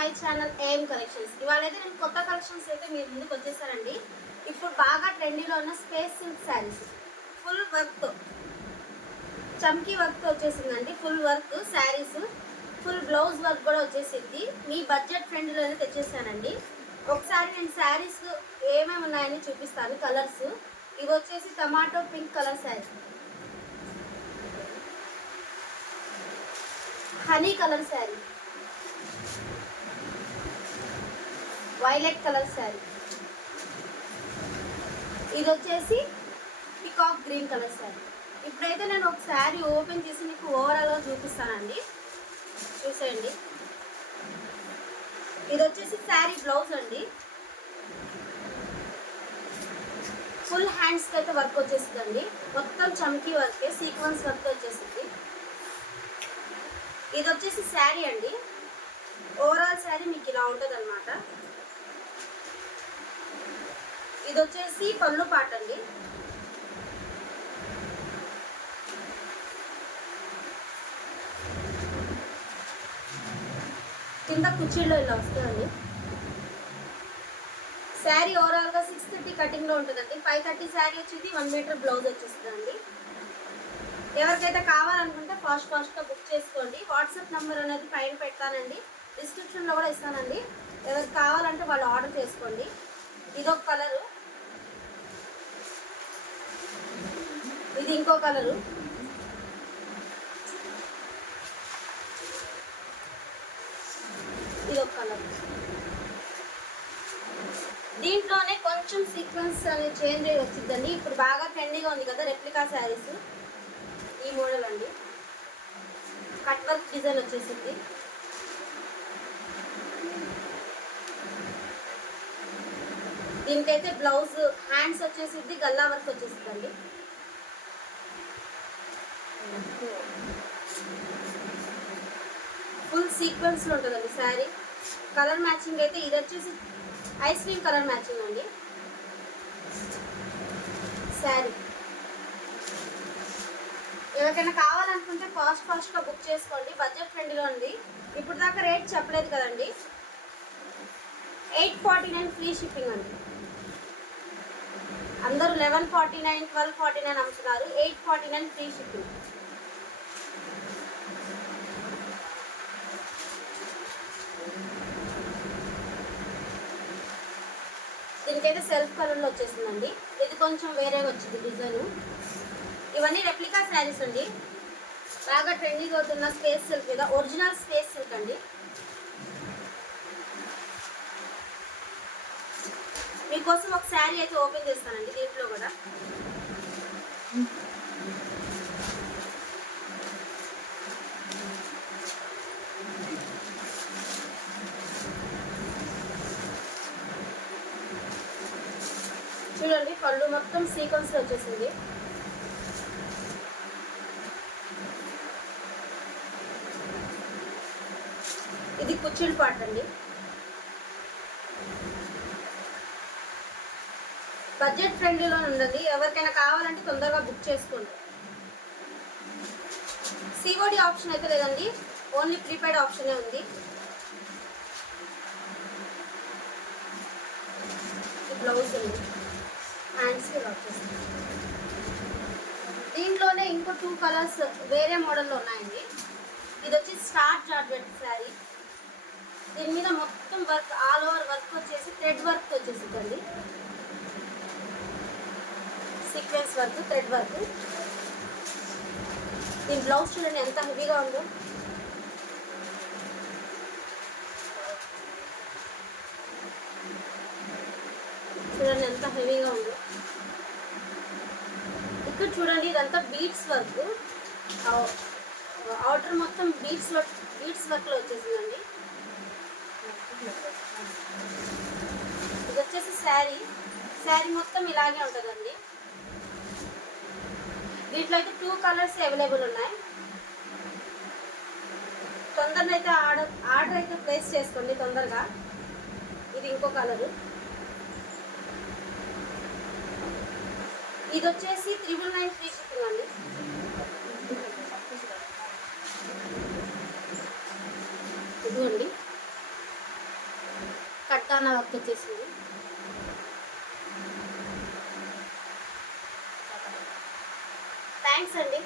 My channel AM collections. ఇవాళ అయితే నేను కొత్త కలెక్షన్స్ అయితే మీ ముందుకు వచ్చేసానండి. ఇప్పుడు బాగా ట్రెండీలో ఉన్న స్పేస్ సిల్క్ శారీస్ ఫుల్ వర్క్తో, చమ్కీ వర్క్తో వచ్చేసిందండి. Full work saris, full blouse work కూడా వచ్చేసింది. మీ బడ్జెట్ ఫ్రెండ్లోనే తెచ్చేసానండి. ఒకసారి నేను శారీస్ ఏమేమి ఉన్నాయని చూపిస్తాను. కలర్స్ ఇవి వచ్చేసి tomato pink colour sari, honey colour sari, violet colour sari, ఇది వచ్చేసి పికాక్ గ్రీన్ కలర్ శారీ. ఇప్పుడైతే నేను ఒక శారీ ఓపెన్ చేసి మీకు ఓవరాల్గా చూపిస్తానండి, చూసేయండి. ఇది వచ్చేసి శారీ బ్లౌజ్ అండి. ఫుల్ హ్యాండ్స్కి అయితే వర్క్ వచ్చేసిందండి. మొత్తం చమ్కీ వర్క్, సీక్వెన్స్ వర్క్ వచ్చేసింది. ఇది వచ్చేసి శారీ అండి. ఓవరాల్ శారీ మీకు ఇలా ఉంటుంది అనమాట. ఇది వచ్చేసి పళ్ళు పాట అండి. కింద కుర్చీలో ఇలా వస్తుందండి. శారీ ఓవరాల్గా 630 కటింగ్లో ఉంటుందండి. 530 శారీ వచ్చేది, 1 మీటర్ బ్లౌజ్ వచ్చేస్తుందండి. ఎవరికైతే కావాలనుకుంటే ఫాస్ట్గా బుక్ చేసుకోండి. వాట్సాప్ నెంబర్ అనేది పైన పెడతానండి, డిస్క్రిప్షన్లో కూడా ఇస్తానండి. ఎవరికి కావాలంటే వాళ్ళు ఆర్డర్ చేసుకోండి. ఇదొక కలరు, ఇది ఇంకో కలరు, ఇదొక కలర్. దీంట్లోనే కొంచెం సీక్వెన్స్ అనేది చేంజ్ అయ్యి వచ్చిందండి. ఇప్పుడు బాగా ట్రెండీగా ఉంది కదా రెప్లికా శారీస్, ఈ మోడల్ అండి. కట్ వర్క్ డిజైన్ వచ్చేసింది. దీనికైతే బ్లౌజ్ హ్యాండ్స్ వచ్చేసింది, గల్లా వర్క్ వచ్చేసిందండి. ఫుల్ సీక్వెన్స్లో ఉంటుందండి శారీ. కలర్ మ్యాచింగ్ అయితే ఇది వచ్చేసి ఐస్ క్రీమ్ కలర్ మ్యాచింగ్ అండి శారీ. ఎవరికైనా కావాలనుకుంటే ఫాస్ట్గా బుక్ చేసుకోండి. బడ్జెట్ ఫ్రెండ్లీలో ఉంది. ఇప్పుడు దాకా రేట్ చెప్పలేదు కదండి. 849 ఫ్రీ షిప్పింగ్ అండి. అందరూ 1149, 1249 అమ్ముతున్నారు. 849 ఫ్రీ షిప్పింగ్. దీనికైతే సెల్ఫ్ కలర్లో వచ్చేసిందండి. ఇది కొంచెం వేరేగా వచ్చింది డిజైన్. ఇవన్నీ రెప్లికా శారీస్ అండి. బాగా ట్రెండింగ్ అవుతున్న స్పేస్ సిల్క్ మీద, ఒరిజినల్ స్పేస్ సిల్క్ అండి. మీకోసం ఒక శారీ అయితే ఓపెన్ చేస్తానండి. దీంట్లో కూడా చూడండి, పళ్ళు మొత్తం సీక్వెన్స్ వచ్చేసింది. ఇది కుచ్చిళ్ళ పాట అండి. బడ్జెట్ ఫ్రెండ్లీలో ఉందండి. ఎవరికైనా కావాలంటే తొందరగా బుక్ చేసుకోండి. సిఓడి ఆప్షన్ అయితే లేదండి, ఓన్లీ ప్రీపెయిడ్ ఆప్షనే ఉంది. బ్లౌజ్ అండి, హ్యాండ్స్కి వచ్చేస్తుంది. దీంట్లోనే ఇంకో 2 కలర్స్ వేరే మోడల్లో ఉన్నాయండి. ఇది వచ్చి స్టార్ జార్జెట్ శారీ. దీని మీద మొత్తం వర్క్, ఆల్ ఓవర్ వర్క్ వచ్చేసి థ్రెడ్ వర్క్ వచ్చేసిందండి. Sequence work, thread work. దీని బ్లౌజ్ చూడండి ఎంత హెవీగా ఉందో. చూడండి ఎంత హెవీగా ఉందో. ఇక్కడ చూడండి, ఇదంతా బీడ్స్ వర్క్. అవుటర్ మొత్తం బీడ్స్ వర్క్లో వచ్చేసిందండి. ఇది వచ్చేసి శారీ మొత్తం ఇలాగే ఉంటుందండి. దీంట్లో అయితే 2 కలర్స్ అవైలబుల్ ఉన్నాయి. తొందరగా అయితే ఆర్డర్ అయితే ప్లేస్ చేసుకోండి తొందరగా. ఇది ఇంకో కలరు. ఇది వచ్చేసి 999 ఫ్రీ షిప్పింగ్ అండి. ఇదిగోండి కట్టాన వర్క్ వచ్చేసింది. థ్యాంక్స్ అండి.